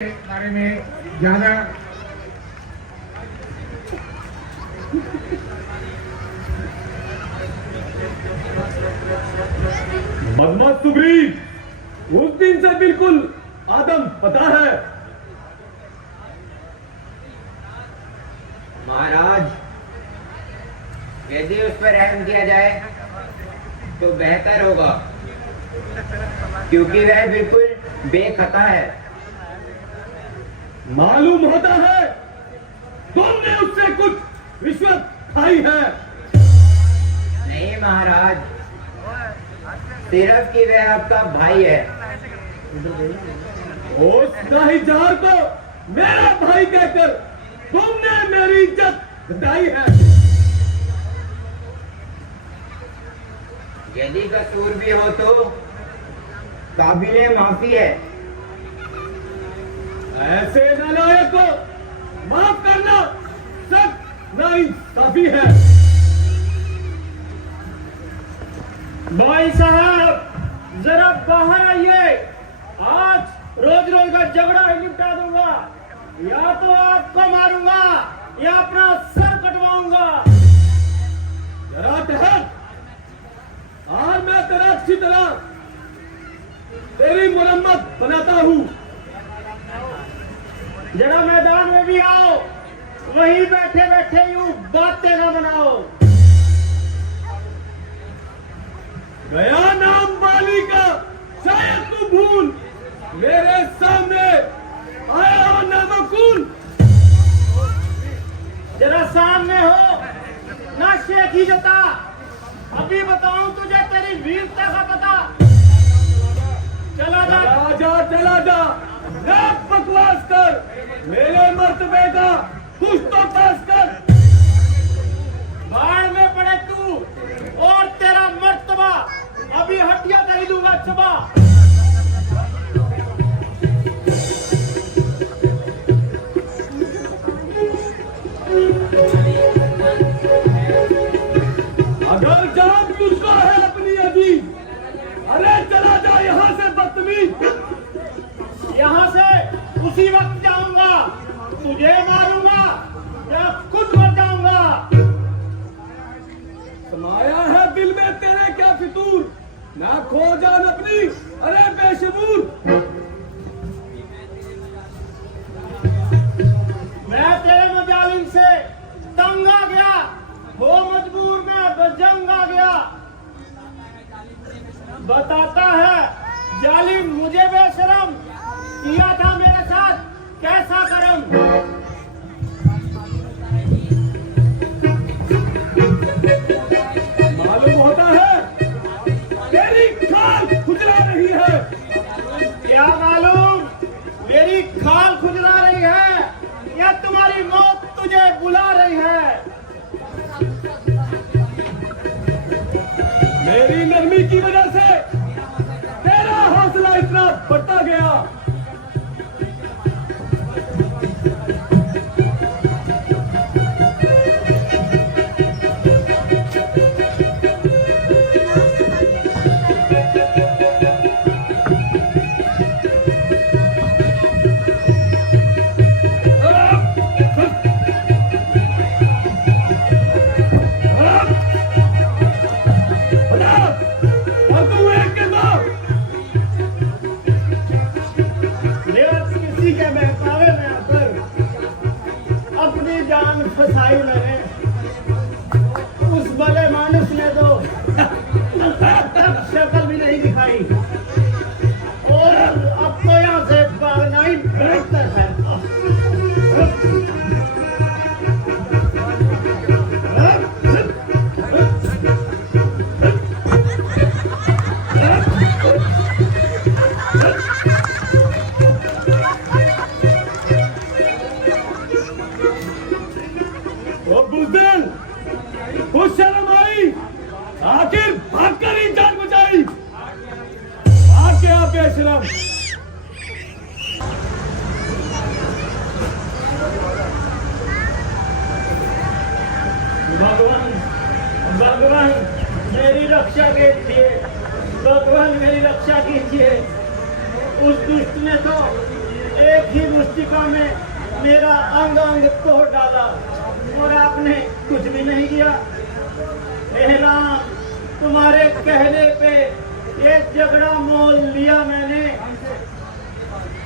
बारे में ज्यादा बदमाश सुग्रीव उस दिन से बिल्कुल आदम पता है। महाराज, यदि उस पर रहम किया जाए तो बेहतर होगा, क्योंकि वह बिल्कुल बेखता है। मालूम होता है तुमने उससे कुछ रिश्वत खाई है। नहीं महाराज, सिर्फ कि वह आपका भाई है। उस शाहीजहां को मेरा भाई कहकर तुमने मेरी इज्जत घटाई है। यदि कसूर भी हो तो काबिले माफी है। ऐसे नालायक को माफ करना सख्त नाइंसाफी है। भाई साहब, जरा बाहर आइए। आज रोज रोज का झगड़ा ही निपटा दूंगा। या तो आपको मारूंगा या अपना सर कटवाऊंगा। जरा ठहर, और मैं तेरा अच्छी तरह तेरी मुरम्मत बनाता हूँ। जरा मैदान में भी आओ, वहीं बैठे बैठे यूं बातें ना बनाओ। गया नाम वाली का शायद तू भूल, मेरे सामने आया हो नामकूल। जरा सामने हो ना शेखी जता। अभी बताऊं तुझे तेरी वीरता का पता। चला जा। चला जा, ना बकवास कर। मेरे मर्तबे का कुछ तो पास कर। बाढ़ में पड़े तू और तेरा मर्तबा। अभी हड्डियां कर ही दूंगा चबा। अगर जान तुझको है अपनी अजीब, अरे चला जा यहाँ से बदतमीज। यहाँ से उसी वक्त जाऊंगा। तुझे मारूंगा या खुद मर जाऊंगा। समाया है दिल में तेरे क्या फितूर, ना खो जान अपनी अरे बेशबूर। मैं तेरे मजालिम से तंग आ गया, हो मजबूर में बजंग आ गया। बताता है जालिम मुझे बेशरम, किया था मेरे साथ कैसा करम। मालूम होता है तेरी खाल खुजला रही है। क्या मालूम मेरी खाल खुजला रही है या तुम्हारी मौत तुझे बुला रही है। मेरी नरमी की वजह से तेरा हौसला इतना बढ़ता गया। फसाई मैंने उस भले मानुस ने तो शक्ल भी नहीं दिखाई, और अब तो यहाँ से भागना ही बेहतर है। कुछ शर्म आई, आखिर भागकर ही जान बचाई। भाग गया बेशरम। भगवान भगवान मेरी रक्षा कीजिए। भगवान मेरी रक्षा कीजिए। उस दुष्ट ने तो एक ही मुष्टिका में मेरा अंग अंग तोड़ डाला और आपने कुछ भी नहीं किया। राम, तुम्हारे कहने पे ये झगड़ा मोल लिया मैंने।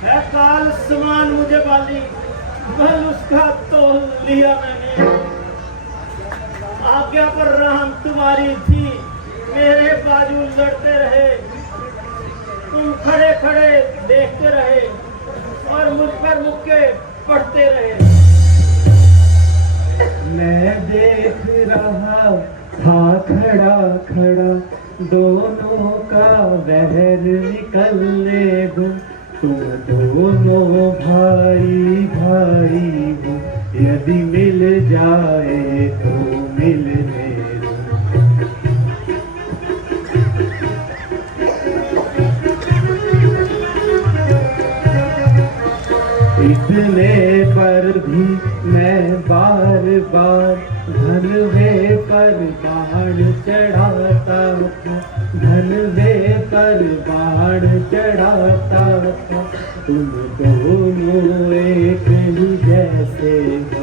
है काल समान मुझे बाली, बल उसका तोल लिया मैंने। आज्ञा पर राम तुम्हारी थी, मेरे बाजू लड़ते रहे, तुम खड़े खड़े देखते रहे और मुझ पर मुक्के पड़ते रहे। मैं देख रहा था खड़ा खड़ा, दोनों का वहर निकलने दो। तुम दोनों भाई भाई हो, यदि मिल जाए तो मिलने दो। इतने पर भी मैं बार बार धनवे पर बाण चढ़ाता था, धनवे पर बाण चढ़ाता था। तुम दोनों एक ही जैसे हो,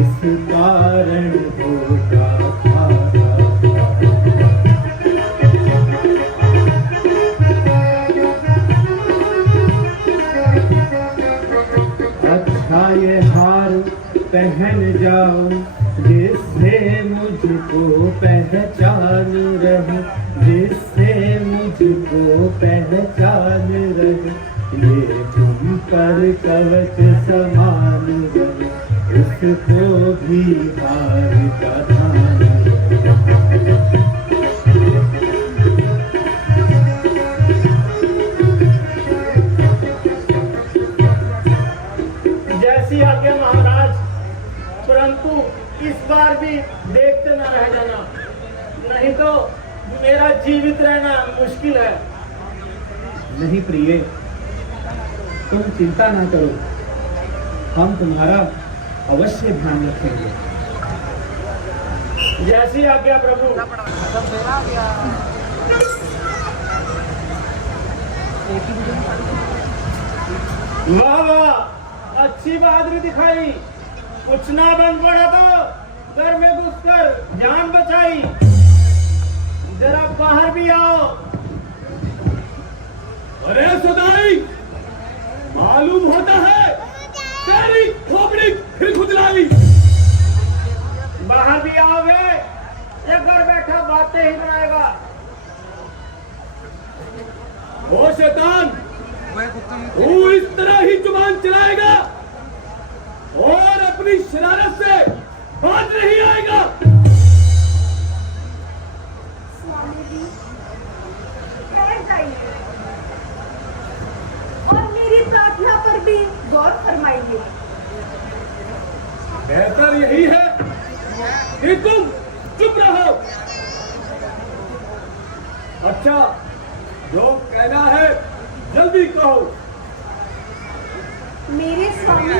इस कारण होता था। अच्छा ये हार पहन जाओ, जिससे मुझको पहचान रहे, जिससे मुझको पहचान रहे। ये तुम पर कवच समान रहे, उसको भी हार का ध्यान रहे। जैसी आज्ञा महाराज, परंतु इस बार भी देखते न रह जाना, नहीं तो मेरा जीवित रहना मुश्किल है। नहीं प्रिय, तुम चिंता ना करो, हम तुम्हारा अवश्य ध्यान रखेंगे। जैसी आज्ञा प्रभु। वाह वाह, अच्छी बहादुरी दिखाई। कुछ ना बन पड़ा तो घर में घुसकर जान बचाई। जरा बाहर भी आओ। अरे सदाई, मालूम होता है तेरी खोपड़ी फिर खुदलाई। बाहर भी आओ बे, ये घर बैठा बातें ही बनाएगा। ओ शैतान, तू इस तरह ही जुबान चलाएगा और अपनी शरारत से बात नहीं आएगा। स्वामी जी, बैठ जाइए और मेरी प्रार्थना पर भी गौर फरमाइए। बेहतर यही है कि तुम चुप रहो। अच्छा, जो कहना है जल्दी कहो। मेरे स्वामी,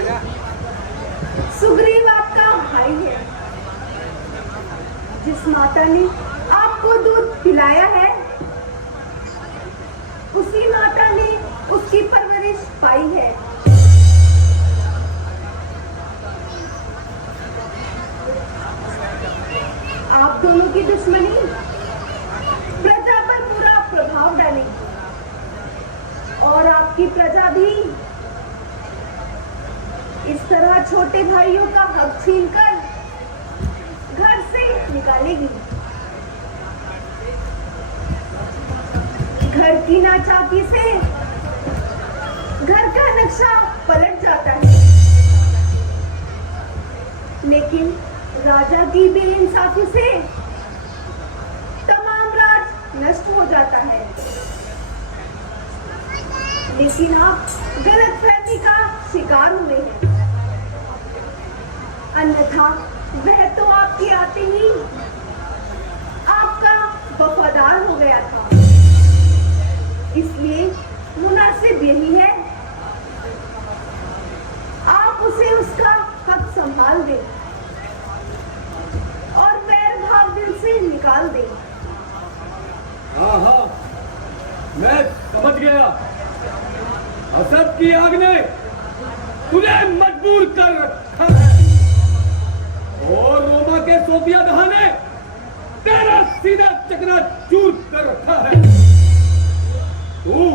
सुग्रीव आपका भाई है। जिस माता ने आपको दूध पिलाया है, उसी माता ने उसकी परवरिश पाई है। आप दोनों की दुश्मनी प्रजा पर बुरा प्रभाव डालेगी और आपकी प्रजा भी इस तरह छोटे भाइयों का हक छीनकर घर से निकालेगी। घर की नाचाकी से घर का नक्शा पलट जाता है, लेकिन राजा की बेइंसाफी से तमाम राज नष्ट हो जाता है। लेकिन आप गलतफहमी का शिकार हुए हैं, अन्यथा वह तो आपके आते ही आपका वफादार हो गया था। इसलिए मुनासिब यही है आप उसे उसका हक संभाल दें और वैर भाव दिल से निकाल दें। हाँ हाँ, मैं समझ गया। असद की आग ने तुझे मजबूर कर रखा है और रोमा के सोफिया दहा ने तेरा सीधा चकना चूर कर रखा है। तू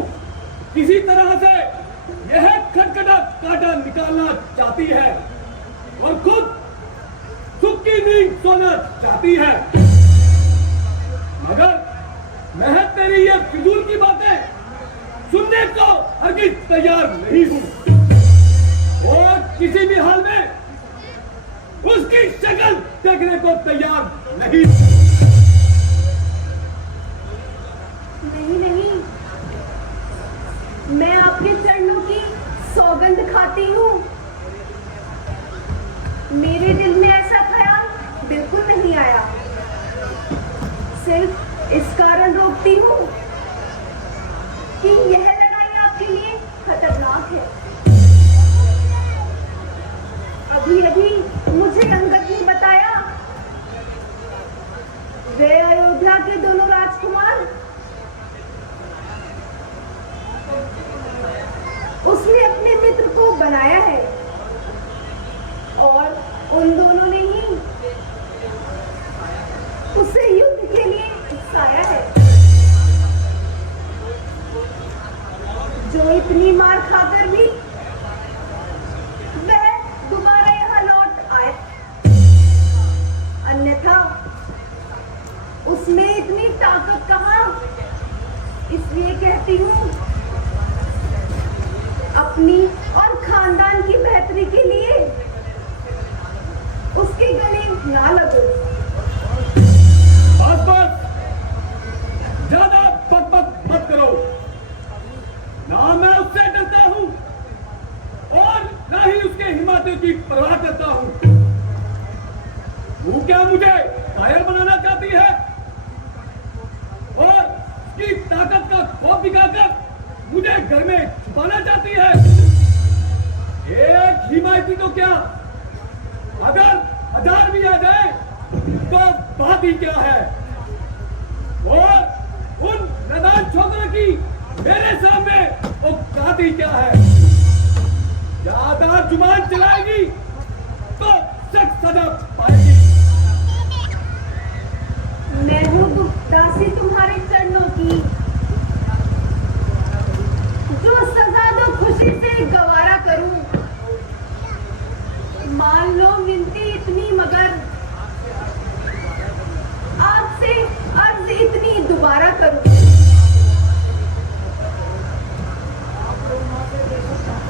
किसी तरह से यह खटखटा काटा निकालना चाहती है और खुद सुख की नींद सोना चाहती है, मगर मैं तेरी ये फिजूल की बातें सुनने को हरगिज तैयार नहीं हूं और किसी भी हाल में उसकी शक्ल देखने को तैयार नहीं। नहीं, मैं आपके चरणों की सौगंध खाती हूँ। मेरे दिल में ऐसा ख्याल बिल्कुल नहीं आया। सिर्फ इस कारण रोकती हूँ कि यह लड़ाई आपके लिए खतरनाक है। अभी मुझे अंगद ने बताया, वे अयोध्या के दोनों राजकुमार उसने अपने मित्र को बनाया है और उन दोनों ने ही उसे युद्ध के लिए उकसाया है। जो इतनी मार खाकर भी वह दोबारा यहाँ लौट आए, अन्यथा उसमें इतनी ताकत कहाँ। इसलिए कहती हूँ, अपनी और खानदान की बेहतरी के लिए उसके गले ना लगो। बस ज्यादा बक मत करो। ना मैं उससे डरता हूं और ना ही उसके हिम्मतों की परवाह करता हूं। तू क्या मुझे कायर बनाना चाहती है और उसकी ताकत का खौफ दिखाकर मुझे घर में छुपाना चाहती है? एक हिमायती तो क्या, अगर 1000 भी आ जाए तो बात ही क्या है। और उन नादान छोकरों की मेरे सामने औकात ही क्या है। ज्यादा जुबान चलाएगी तो सख्त सजा पाएगी। मैं हूँ दासी तुम्हारे चरणों की, जो सजा दो खुशी से गवारा करूं। मान लो मिनती इतनी, मगर आपसे अर्ज इतनी दोबारा करूं।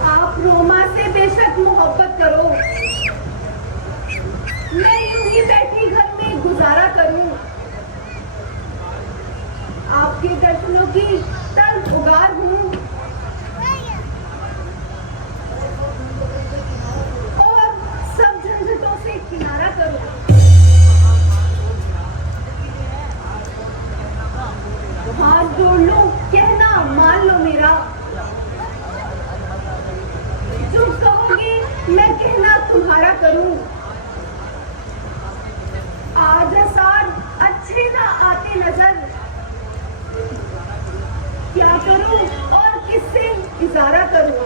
आप रोमा से बेशक मोहब्बत करो, मैं यूं ही बैठी घर में गुजारा करूं। आपके दर्शनों की तर्क उगार हूं और सब झंझटों से किनारा करूं। हाथ जोड़ लो, कहना मान लो मेरा, जो कहोगे मैं कहना तुम्हारा करूं। आज आसार अच्छे ना आते नजर, क्या करूं और किससे इजारा करूं।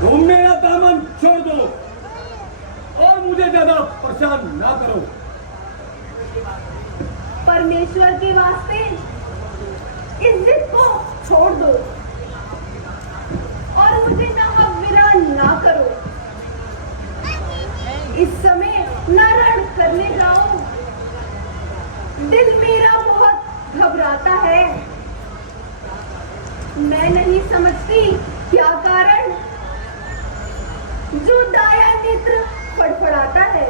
तुम मेरा दामन छोड़ दो और मुझे ज्यादा परेशान ना करो। परमेश्वर के वास्ते इस जिद को छोड़ दो और मुझे नाहक विरान ना करो। इस समय न रण करने जाओ, दिल मेरा बहुत घबराता है। मैं नहीं समझती क्या कारण, जो दाया नेत्र फड़फड़ाता है।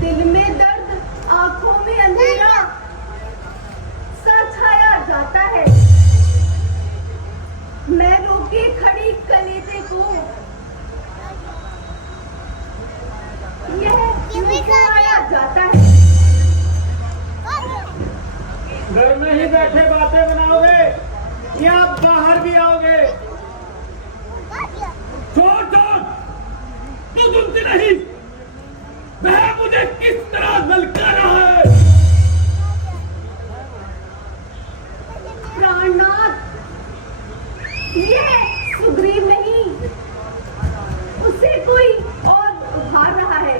दिल में दर्द, आंखों में अंधेरा सा छाया जाता है। मैं रोके खड़ी कलेजे को यह दिखाया जाता है। घर में ही बैठे बातें बनाओगे या बाहर भी आओगे? छोड़ छोड़, तू सुनती नहीं? वह मुझे किस तरह ललकार रहा है। प्राणनाथ, ये सुग्रीव नहीं, उसे कोई और उभार रहा है।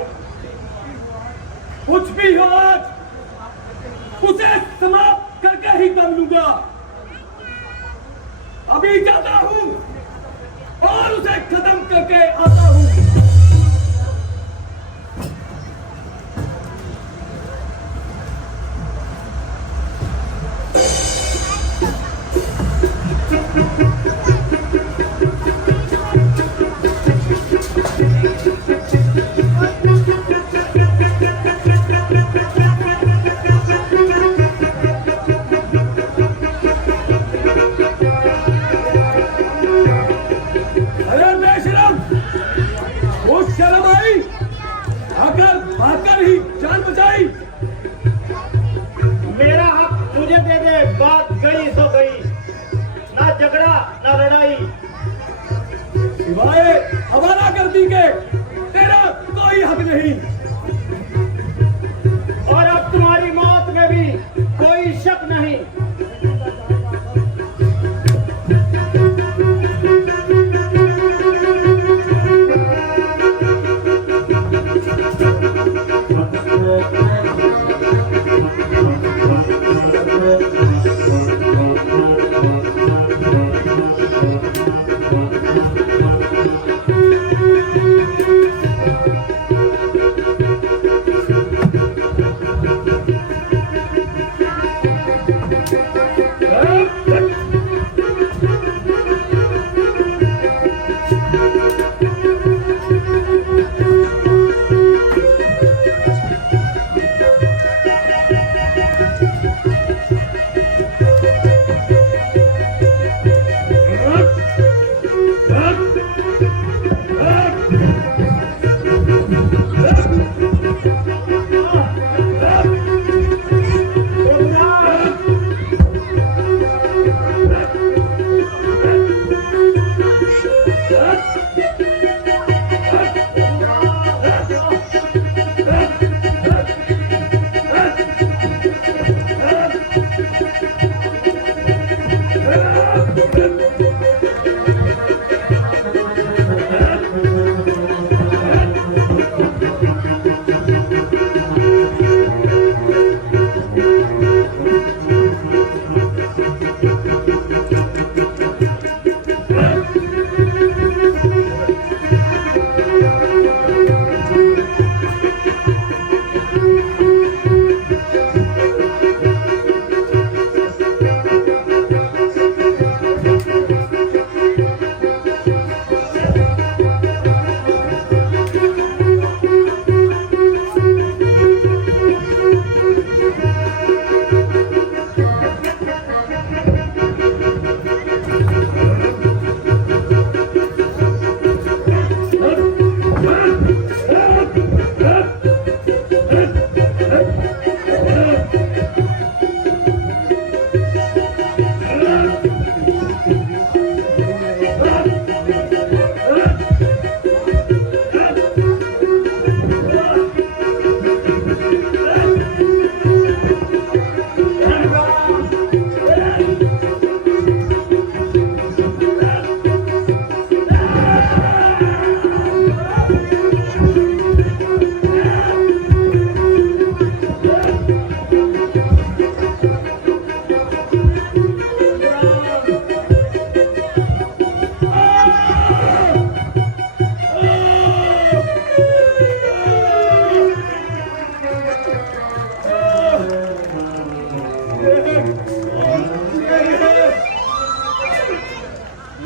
कुछ भी हो, आज उसे समाप्त करके ही दम लूंगा। अभी जाता हूं और उसे खत्म करके आता हूं। अरे बेशरम, वो शर्म आई, आकर ही जान बचाई। मेरा हक मुझे दे दे, बात गई सो गई, ना झगड़ा ना लड़ाई। सिवाय हवाला कर दी के तेरा कोई हक नहीं। और अब तुम्हारी मौत में भी कोई शक नहीं।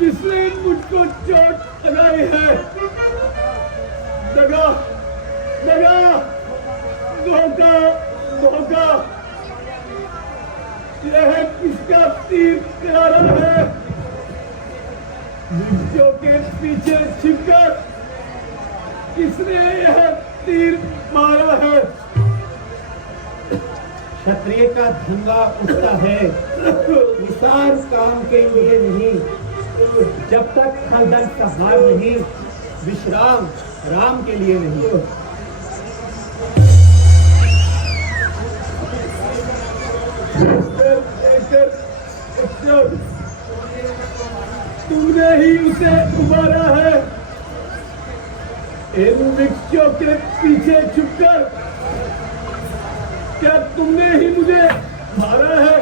जिसने मुझको चोट लगाई है, दगा, दगा, धोखा, धोखा। यह किसका तीर करारा है? वृक्षों के पीछे छिपकर किसने यह तीर मारा है? क्षत्रिय का धंधा उठता है विशाल काम के लिए नहीं, जब तक खलदन का हार नहीं, विश्राम राम के लिए नहीं। मारा है? इन वृक्षों के पीछे छुपकर क्या तुमने ही मुझे मारा है?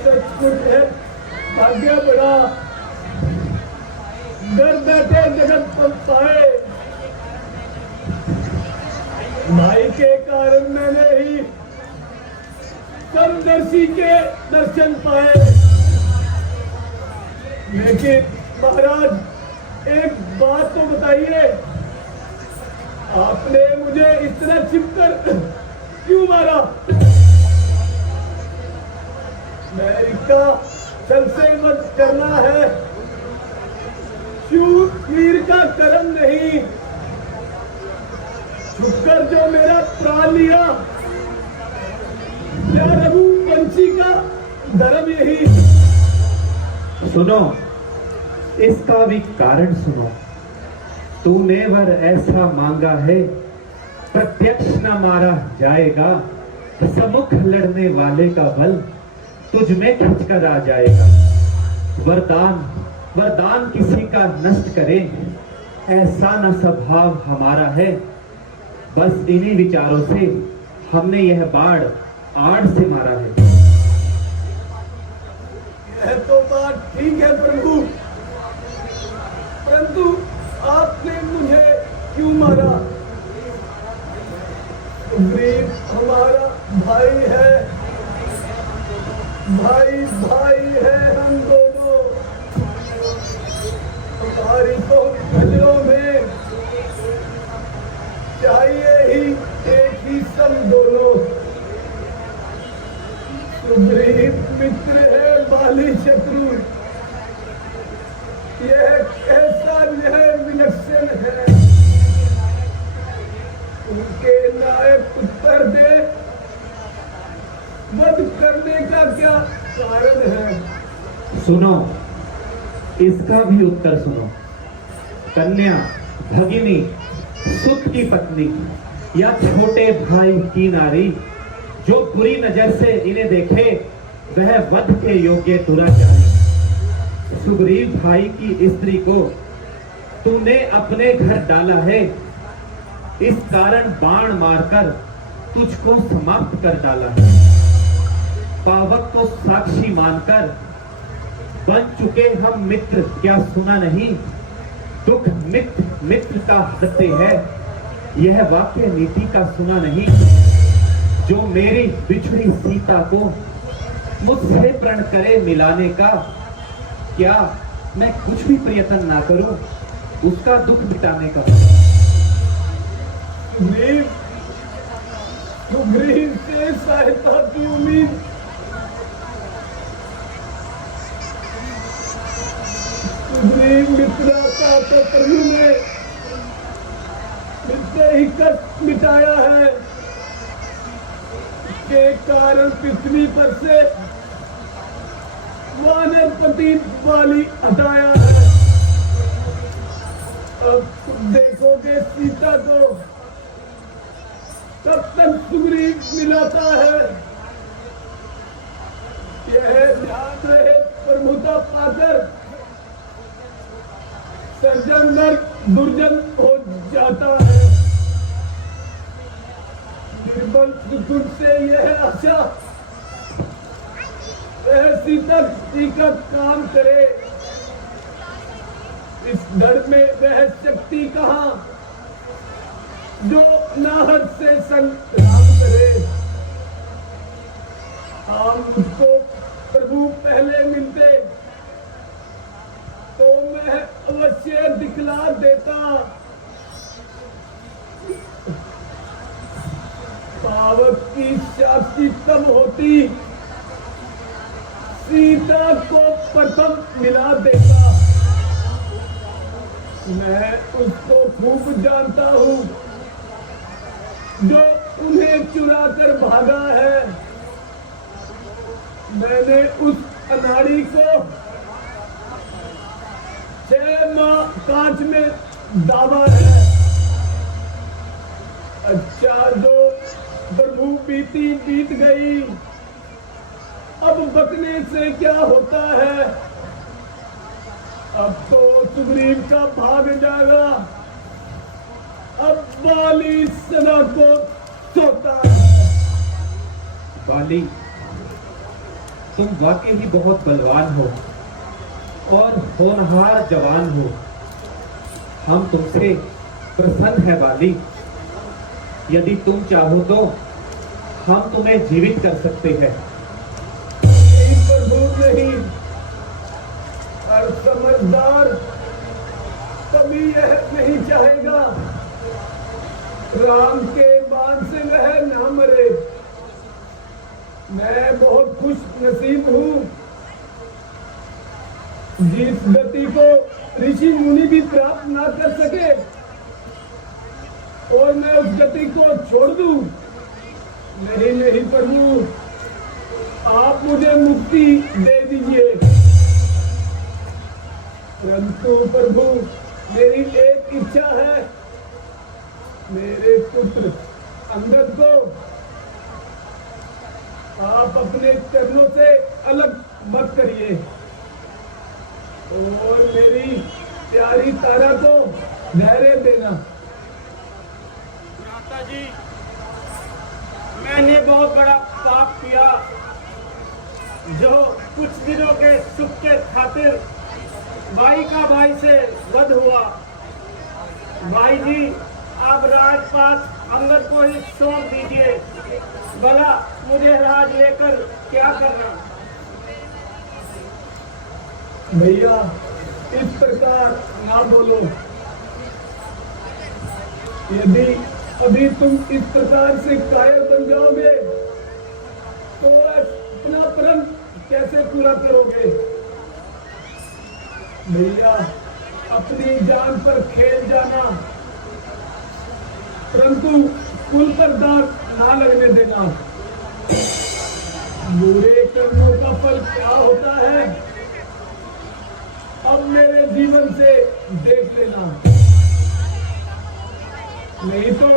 सचमुच है भाग्य बड़ा, डर बैठे जगत पर पाए। भाई के कारण मैंने ही समदर्शी के दर्शन पाए। लेकिन महाराज एक बात तो बताइए, आपने मुझे इस तरह छिपकर क्यों मारा? मैं इसका छल से वध करना है, शूरवीर का कर्म नहीं। छुपकर जो मेरा प्राण लिया, क्या रघुवंशी का धर्म यही? सुनो, इसका भी कारण सुनो। तूने वर ऐसा मांगा है, प्रत्यक्ष न मारा जाएगा, सम्मुख लड़ने वाले का बल तुझ में खिंचकर आ जाएगा। वरदान किसी का नष्ट करे, ऐसा न स्वभाव हमारा है। बस इन्हीं विचारों से हमने यह बाढ़ आड़ से मारा है। यह तो बात ठीक है प्रभु, परंतु आपने मुझे क्यों मारा? सुग्रीव हमारा भाई है, भाई भाई है हम दोनों। हमारी तो गलियों में चाहिए ही एक ही सम दोनों। सुग्रीव मित्र है, बाली शत्रु। यह कैसा न्याय विलक्षण है? उनके नायक उत्तर दे, वध करने का क्या कारण है? सुनो, इसका भी उत्तर सुनो। कन्या, भगिनी, सुत की पत्नी या छोटे भाई की नारी जो बुरी नजर से इन्हें देखे, वह वध के योग्य दुराचारी। सुग्रीव भाई की स्त्री को तूने अपने घर डाला है, इस कारण बाण मारकर तुझको समाप्त कर डाला है। पावक को साक्षी मानकर बन चुके हम मित्र, क्या सुना नहीं? दुख मित्र का हरते है, यह वाक्य नीति का सुना नहीं? जो मेरी बिछड़ी सीता को मुझसे प्रण करे मिलाने का, क्या मैं कुछ भी प्रयत्न ना करूं उसका दुख मिटाने का? सुग्रीव से सहायता की उम्मीद सुग्रीव मित्रा का तो प्रभु ने मुझसे ही कष्ट मिटाया है, के कारण पृथ्वी पर से वानरपति वाली हटाया है। अब तुम देखोगे सीता को, तब तक सुग्रीव मिलाता है। यह ध्यान रहे, प्रभुता पाकर सज्जन नर दुर्जन हो जाता है। निर्बल सुकुट से यह आशा वह सीता का काम करे, इस डर में वह शक्ति कहाँ जो नाहक से संग्राम करे। हम मुझको प्रभु पहले मिलते तो मैं अवश्य दिखला देता। पावक की शास्त्री तब होती, सीता को प्रथम मिला देता। मैं उसको खूब जानता हूँ जो उन्हें चुरा कर भागा है। मैंने उस अनाड़ी को 6 माह कांच में दावा है। अच्छा, जो प्रभु बीती बीत गई, अब बकने से क्या होता है? अब तो सुग्रीव का भाग जाएगा। अब बाली सदा को सोता है। बाली, तुम वाकई ही बहुत बलवान हो और होनहार जवान हो। हम तुमसे प्रसन्न है बाली। यदि तुम चाहो तो हम तुम्हें जीवित कर सकते हैं। नहीं प्रभु नहीं, और समझदार कभी यह नहीं चाहेगा राम के बाण से वह न मरे। मैं बहुत खुश नसीब हूँ जिस गति को ऋषि मुनि भी प्राप्त ना कर सके, और मैं उस गति को छोड़ दूं। नहीं नहीं प्रभु, आप मुझे मुक्ति दे दीजिए। परंतु प्रभु, मेरी एक इच्छा है, मेरे पुत्र अंगद को आप अपने चरणों से अलग मत करिए, और मेरी प्यारी तारा को धैर्य देना। माता जी, मैंने बहुत बड़ा पाप किया जो कुछ दिनों के सुख के खातिर भाई का भाई से वध हुआ। भाई जी, आप राजपाट अंगद को ही सौंप दीजिए। भला मुझे राज लेकर क्या करना? भैया, इस प्रकार ना बोलो। यदि अभी तुम इस प्रकार से कायर बन जाओगे तो अपना प्रण कैसे पूरा करोगे? भैया, अपनी जान पर खेल जाना, परंतु कुल पर दाग ना लगने देना। बुरे कर्मों का फल क्या होता है, अब मेरे जीवन से देख लेना। नहीं तो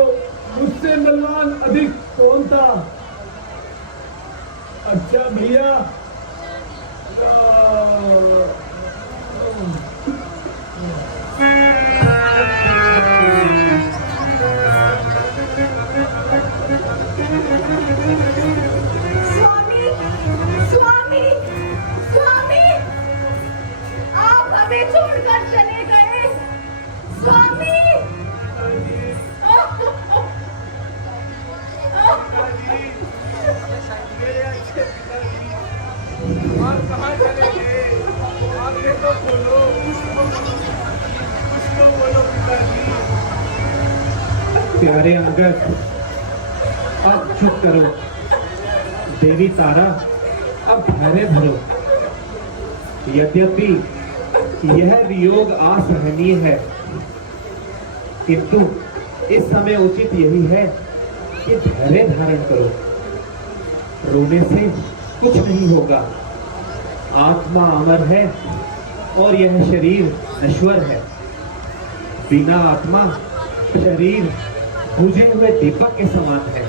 मुझसे बलवान अधिक कौन था? अच्छा भैया, स्वामी, स्वामी, स्वामी, आप हमें छोड़कर चले गए। स्वामी, और कहाँ चले गए? आगे तो बोलो, कुछ तो बोलो पिताजी। प्यारे अंगद, अब चुप करो। देवी तारा, अब धैर्य धरो। यद्यपि यह वियोग असहनीय है, किंतु इस समय उचित यही है कि धैर्य धारण करो। रोने से कुछ नहीं होगा। आत्मा अमर है और यह शरीर नश्वर है। बिना आत्मा शरीर बुझे हुए दीपक के समान है।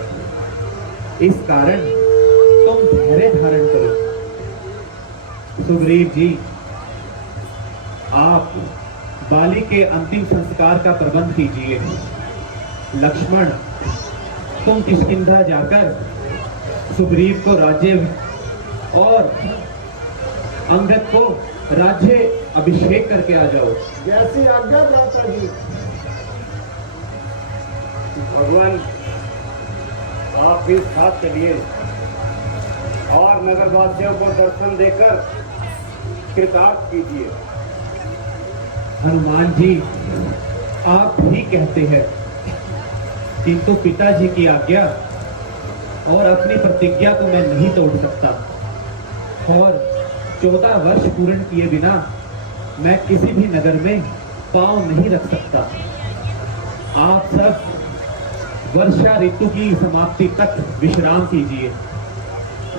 इस कारण तुम धैर्य धारण करो। सुग्रीव जी, आप बाली के अंतिम संस्कार का प्रबंध कीजिए। लक्ष्मण, तुम किष्किंधा जाकर सुग्रीव को राज्य और अंगद को राज्य अभिषेक करके आ जाओ। जैसी आज्ञा भ्राता जी। भगवान, आप भी साथ चलिए और नगरवासियों को दर्शन देकर कृतार्थ कीजिए। हनुमान जी, आप ही कहते हैं, किंतु पिताजी की आज्ञा और अपनी प्रतिज्ञा को मैं नहीं तोड़ सकता, और 14 वर्ष पूर्ण किए बिना मैं किसी भी नगर में पांव नहीं रख सकता। आप सब वर्षा ऋतु की समाप्ति तक विश्राम कीजिए।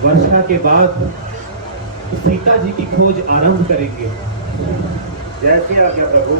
वर्षा के बाद सीता जी की खोज आरंभ करेंगे। जैसी आज्ञा प्रभु।